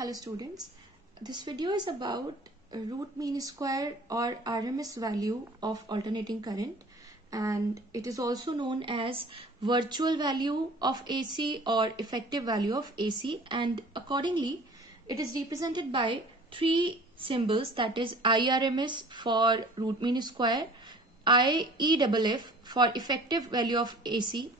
Hello students, this video is about root mean square or RMS value of alternating current, and it is also known as virtual value of AC or effective value of AC, and accordingly it is represented by three symbols, that is IRMS for root mean square, IEFF for effective value of AC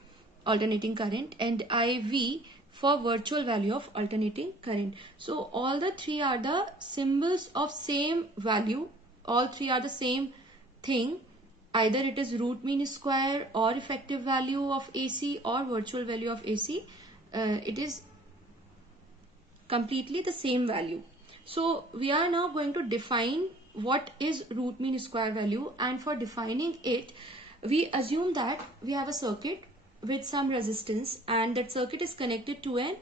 alternating current, and IV for virtual value of alternating current. So all the three are the symbols of same value. All three are the same thing. Either it is root mean square or effective value of AC or virtual value of AC. It is completely the same value. So we are now going to define what is root mean square value, and for defining it, we assume that we have a circuit with some resistance and that circuit is connected to an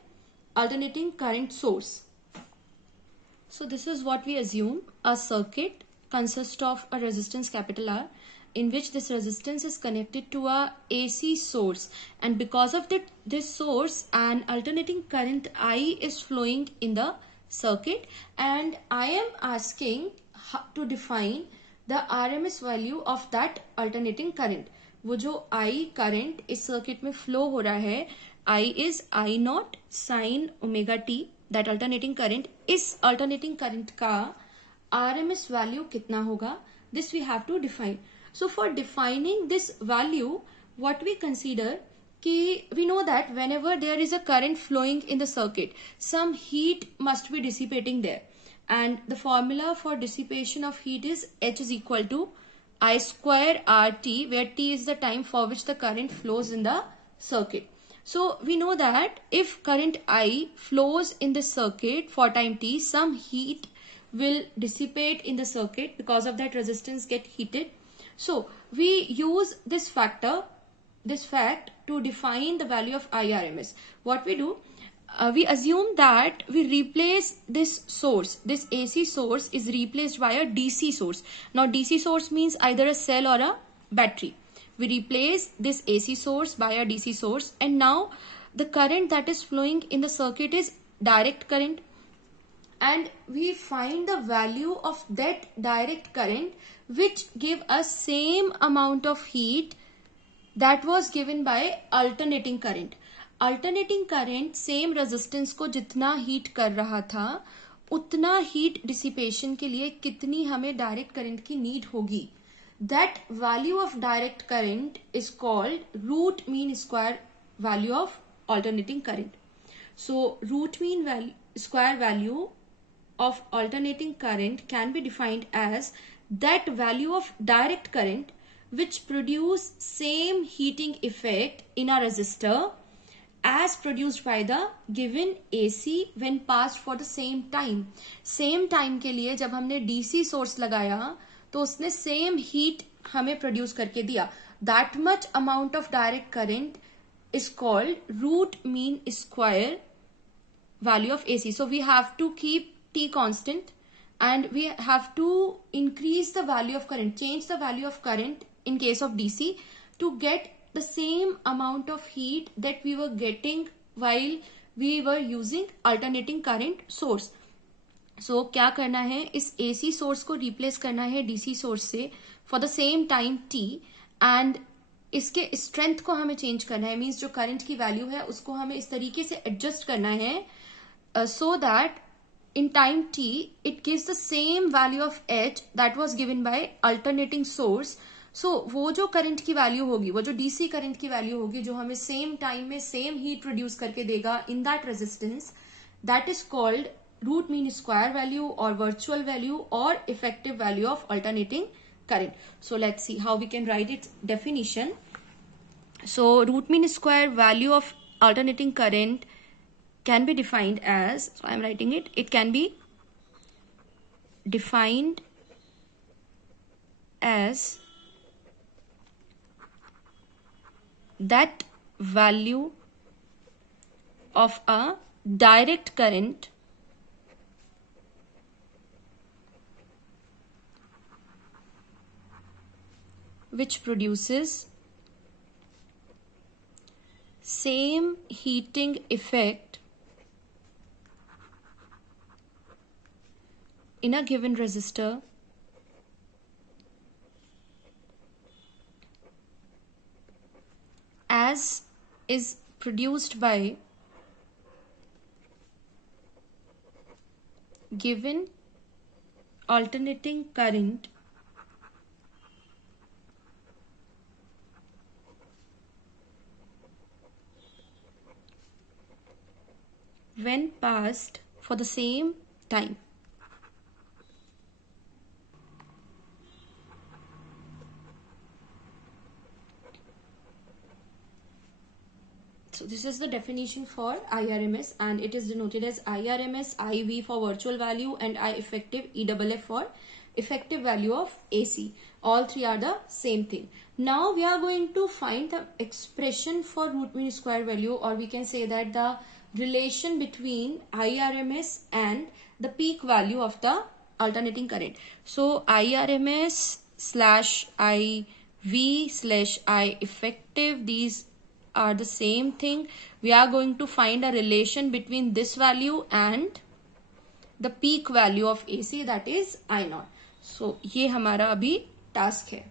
alternating current source. So this is what we assume. A circuit consists of a resistance capital R in which this resistance is connected to a AC source, and because of this source an alternating current I is flowing in the circuit, and I am asking to define the RMS value of that alternating current. वो जो I current इस circuit में flow हो रहा है, I is I not sine omega T, that alternating current, इस alternating current का RMS value कितना होगा, this we have to define. So for defining this value what we consider कि we know that whenever there is a current flowing in the circuit, some heat must be dissipating there, and the formula for dissipation of heat is H is equal to I square RT, where T is the time for which the current flows in the circuit. So we know that if current I flows in the circuit for time T, some heat will dissipate in the circuit, because of that resistance get heated. So we use this fact to define the value of IRMS. What we do, we assume that we replace this source, this AC source is replaced by a DC source. Now DC source means either a cell or a battery. We replace this AC source by a DC source, and now the current that is flowing in the circuit is direct current, and we find the value of that direct current which give us same amount of heat that was given by alternating current. Alternating current same resistance को जितना heat कर रहा था, उतना heat dissipation के लिए कितनी हमें डायरेक्ट करंट की नीड होगी. That value of direct current is called root mean square value of alternating current. So root mean square value of alternating current can be defined as that value of direct current which produce same heating effect in a resistor as produced by the given AC when passed for the same time. Same time के लिए जब हमने DC source लगाया तो उसने same heat हमें produce करके दिया. That much amount of direct current is called root mean square value of AC. So we have to keep T constant, and we have to increase the value of current, change the value of current in case of DC to get the same amount of heat that we were getting while we were using alternating current source. So क्या करना है, इस AC source को replace करना है DC source से for the same time T, and इसके strength को हमें change करना है, means जो current की value है उसको हमें इस तरीके से adjust करना है so that in time T it gives the same value of H that was given by alternating source. So वो जो करंट की वैल्यू होगी, वो जो DC करंट की वैल्यू होगी जो हमें सेम टाइम में सेम हीट प्रोड्यूस करके देगा in that resistance, that is called root mean square value और वर्चुअल वैल्यू और effective value of alternating current. So let's see how we can write its definition. So root mean square value of alternating current can be defined as, so I am writing it, it can be defined as that value of a direct current which produces same heating effect in a given resistor as is produced by given alternating current when passed for the same time. So this is the definition for IRMS, and it is denoted as IRMS, IV for virtual value, and I effective, EFF for effective value of AC. All three are the same thing. Now we are going to find the expression for root mean square value, or we can say that the relation between IRMS and the peak value of the alternating current. So IRMS slash IV slash I effective, these are the same thing. We are going to find a relation between this value and the peak value of AC, that is I0. So ये हमारा अभी task है.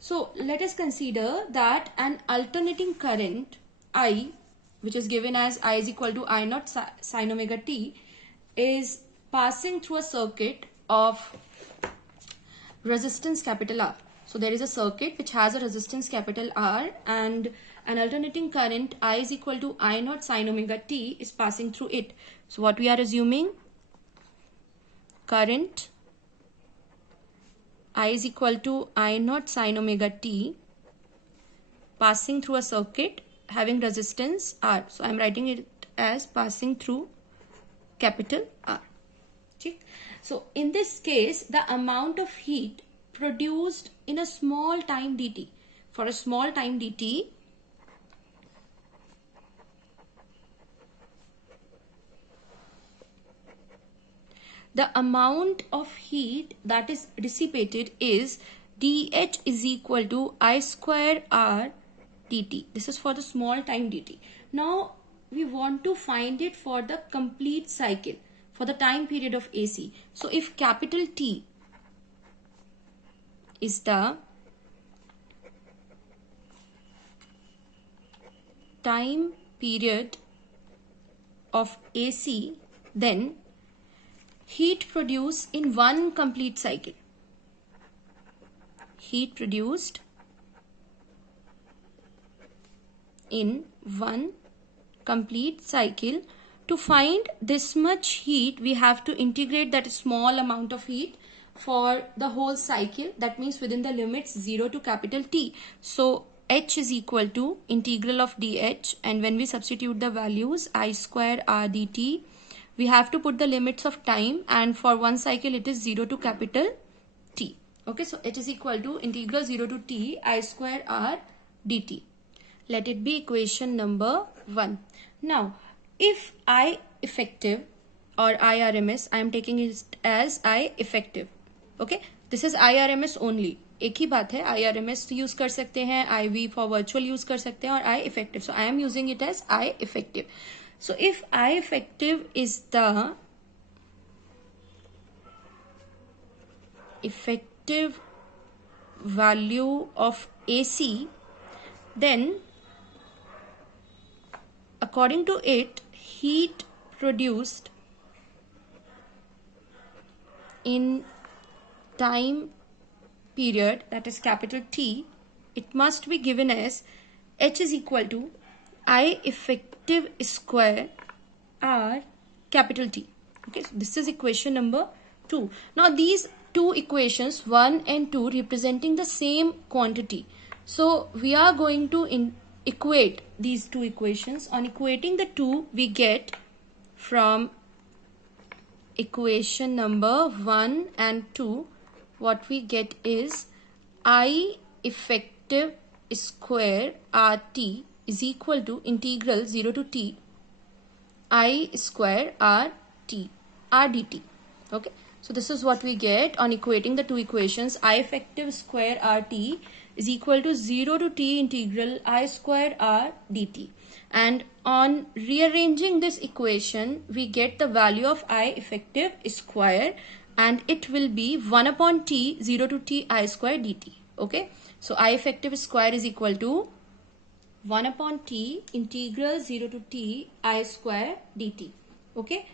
So let us consider that an alternating current I, which is given as I is equal to I0 sin omega t, is passing through a circuit of resistance capital R. So there is a circuit which has a resistance capital R, and an alternating current I is equal to I0 sin omega t is passing through it. So what we are assuming? Current I is equal to I0 sin omega t passing through a circuit having resistance R. So I am writing it as passing through capital R. So in this case, the amount of heat produced in a small time dt, for a small time dt, the amount of heat that is dissipated is dH is equal to I square R dt. This is for the small time dt. Now we want to find it for the complete cycle, for the time period of AC. So if capital T is the time period of AC, then heat produced in one complete cycle, heat produced in one complete cycle. To find this much heat, we have to integrate that small amount of heat for the whole cycle. That means within the limits 0 to capital T. So H is equal to integral of dH, and when we substitute the values I square R dt, we have to put the limits of time, and for one cycle it is 0 to capital T. Okay, so H is equal to integral 0 to T I square R dt. Let it be equation number 1. Now, if I effective or IRMS, I am taking it as I effective. Okay, this is IRMS only. एक ही बात है, IRMS use कर सकते हैं, IV for virtual use कर सकते हैं, और I effective. So I am using it as I effective. So if I effective is the effective value of AC, then according to it, heat produced in time period, that is capital T, it must be given as H is equal to I effective square R capital T. Okay, so this is equation number 2. Now these two equations 1 and 2 representing the same quantity. So we are going to equate these two equations. On equating the two, we get from equation number 1 and 2, what we get is I effective square RT is equal to integral 0 to T I square RT R dt. Okay, so this is what we get on equating the two equations. I effective square RT is equal to 0 to T integral I square R dt. And on rearranging this equation, we get the value of I effective square, and it will be 1 upon t 0 to t I square dt. Okay, so I effective square is equal to 1 upon t integral 0 to t I square dt. Okay,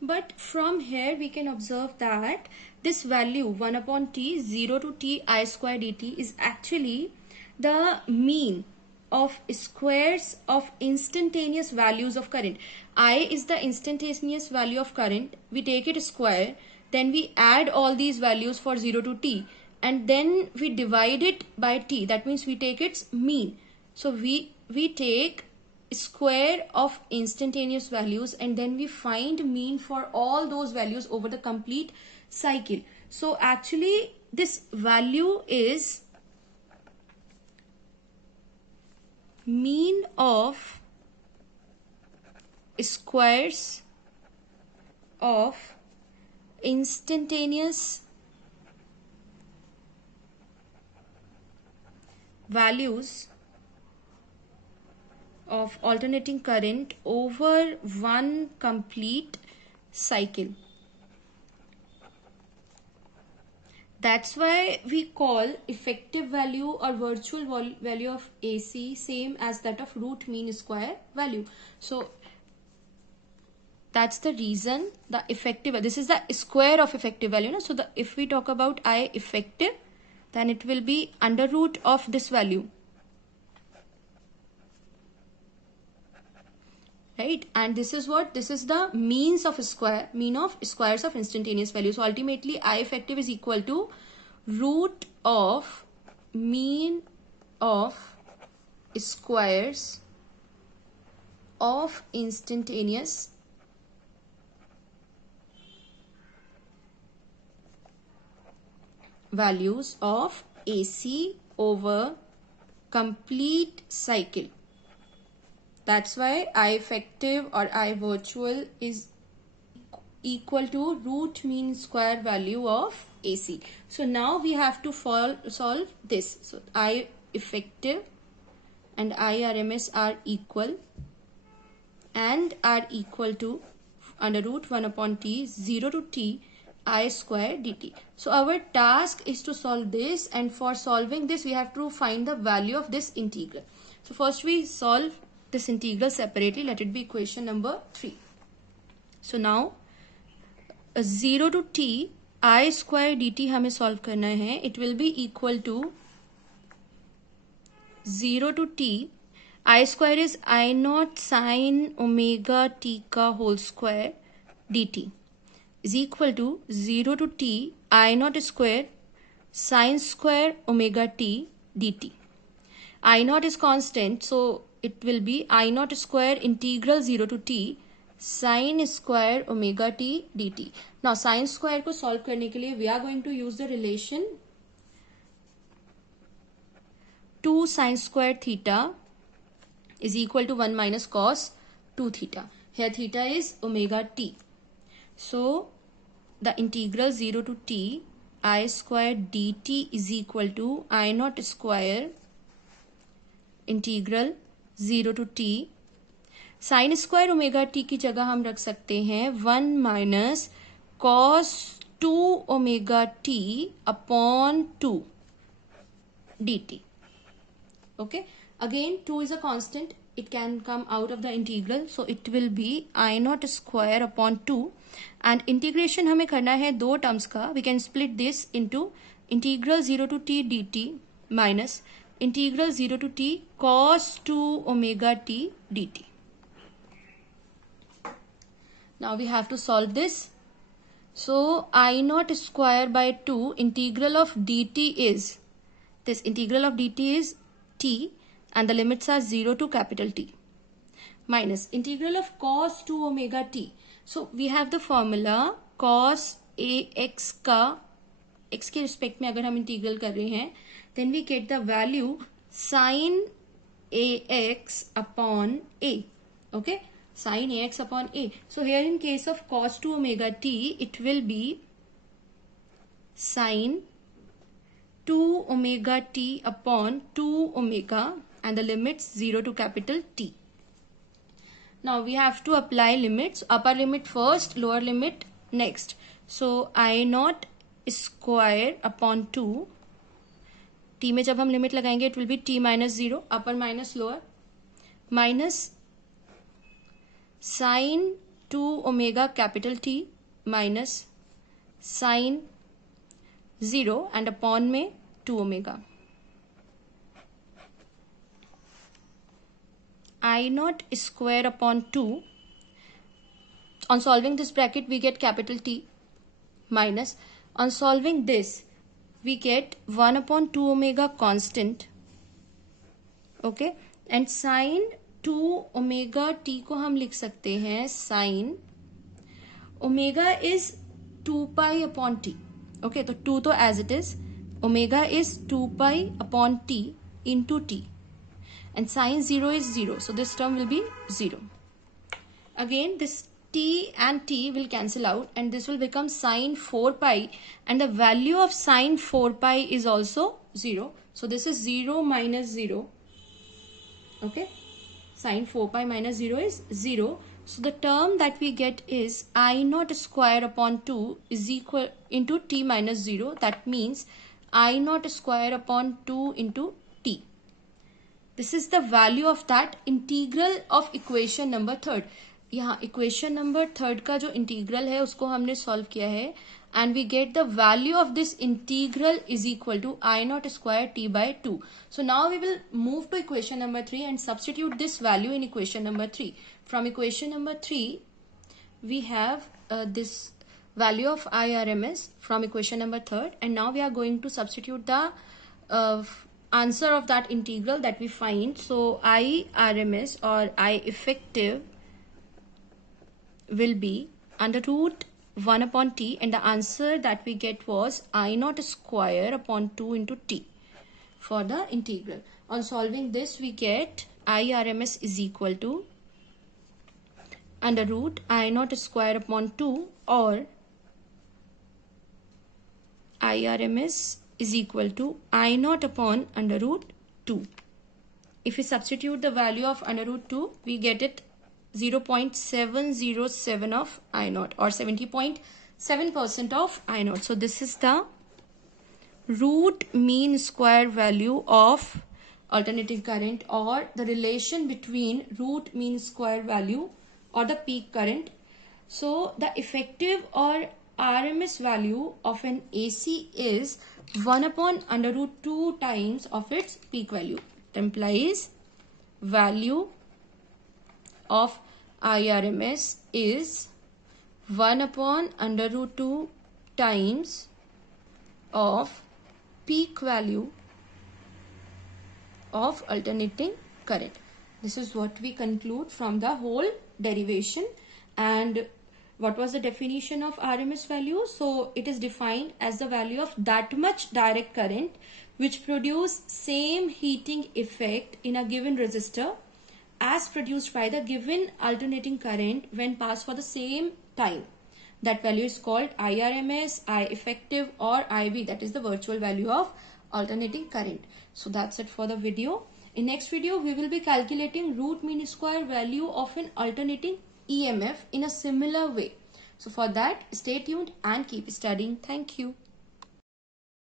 but from here we can observe that this value 1 upon t 0 to t I square dt is actually the mean of squares of instantaneous values of current. I is the instantaneous value of current. We take it square, then we add all these values for 0 to t, and then we divide it by t. That means we take its mean. So we take square of instantaneous values and then we find mean for all those values over the complete cycle. So actually this value is mean of squares of instantaneous values of alternating current over one complete cycle. That's why we call effective value or virtual value of AC same as that of root mean square value. So that's the reason the effective, this is the square of effective value. No? So if we talk about I effective, then it will be under root of this value. Right, and this is what, this is the means of square, mean of squares of instantaneous value. So ultimately I effective is equal to root of mean of squares of instantaneous values of AC over complete cycle. That's why I effective or I virtual is equal to root mean square value of AC. So now we have to solve this. So I effective and I RMS are equal and are equal to under root 1 upon t 0 to t I square dt. So our task is to solve this, and for solving this we have to find the value of this integral. So first we solve this integral separately. Let it be equation number 3. So now 0 to t I square dt हमें solve करना है. It will be equal to 0 to t I square is I naught sin omega t का whole square dt is equal to 0 to t I naught square sin square omega t dt. I naught is constant, so it will be I naught square integral 0 to t sin square omega t dt. Now sin square को solve करने के लिए we are going to use the relation 2 sin square theta is equal to 1 minus cos 2 theta. Here theta is omega t. So the integral 0 to t I square dt is equal to I naught square integral 0 to t sin square omega t की जगह हम रख सकते हैं 1 minus cos 2 omega t upon 2 dt. Okay, again 2 is a constant, it can come out of the integral, so it will be I naught square upon 2, and integration हमें करना है दो terms का. We can split this into integral 0 to t dt minus integral 0 to t cos 2 omega t dt. Now we have to solve this. So I naught square by 2 integral of dt is, this integral of dt is t and the limits are 0 to capital T minus integral of cos 2 omega t. So we have the formula cos ax का x के respect में अगर हम integral कर रहे हैं, then we get the value sin ax upon a. Okay, sin ax upon a. So here in case of cos 2 omega t, it will be sin 2 omega t upon 2 omega and the limits 0 to capital T. Now we have to apply limits. Upper limit first, lower limit Next, so I naught square upon 2, t में जब हम limit लगाएंगे it will be t minus 0, upper minus lower, minus sin 2 omega capital T minus sin 0 and upon में 2 omega. I naught square upon 2. On solving this bracket, we get capital T minus. On solving this, we get 1 upon 2 omega constant. Okay. And sin 2 omega T को हम लिख सकते हैं sin omega is 2 pi upon T. Okay. तो 2 तो as it is. Omega is 2 pi upon T into T. And sin 0 is 0. So this term will be 0. Again, this t and t will cancel out and this will become sin 4 pi, and the value of sin 4 pi is also 0. So this is 0 minus 0. Okay. Sin 4 pi minus 0 is 0. So the term that we get is I naught square upon 2 is equal into t minus 0. That means I naught square upon 2 into t. This is the value of that integral of equation number 3. यहाँ equation number 3 का जो integral है उसको हमने solve किया है and we get the value of this integral is equal to I not square T by 2. So now we will move to equation number 3 and substitute this value in equation number 3. From equation number 3 we have this value of IRMS from equation number 3, and now we are going to substitute the answer of that integral that we find. So IRMS or I effective will be under root 1 upon t, and the answer that we get was I naught square upon 2 into t for the integral. On solving this, we get IRMS is equal to under root I naught square upon 2 or IRMS is equal to I naught upon under root 2. If we substitute the value of under root 2, we get it 0.707 of I naught or 70.7% of I naught. So this is the root mean square value of alternating current, or the relation between root mean square value or the peak current. So the effective or RMS value of an AC is 1 upon under root 2 times of its peak value. It implies value of IRMS is 1 upon under root 2 times of peak value of alternating current. This is what we conclude from the whole derivation. And what was the definition of RMS value? So it is defined as the value of that much direct current which produce same heating effect in a given resistor as produced by the given alternating current when passed for the same time. That value is called IRMS, I effective, or IB, that is the virtual value of alternating current. So that's it for the video. In next video, we will be calculating root mean square value of an alternating EMF in a similar way. So for that, stay tuned and keep studying. Thank you.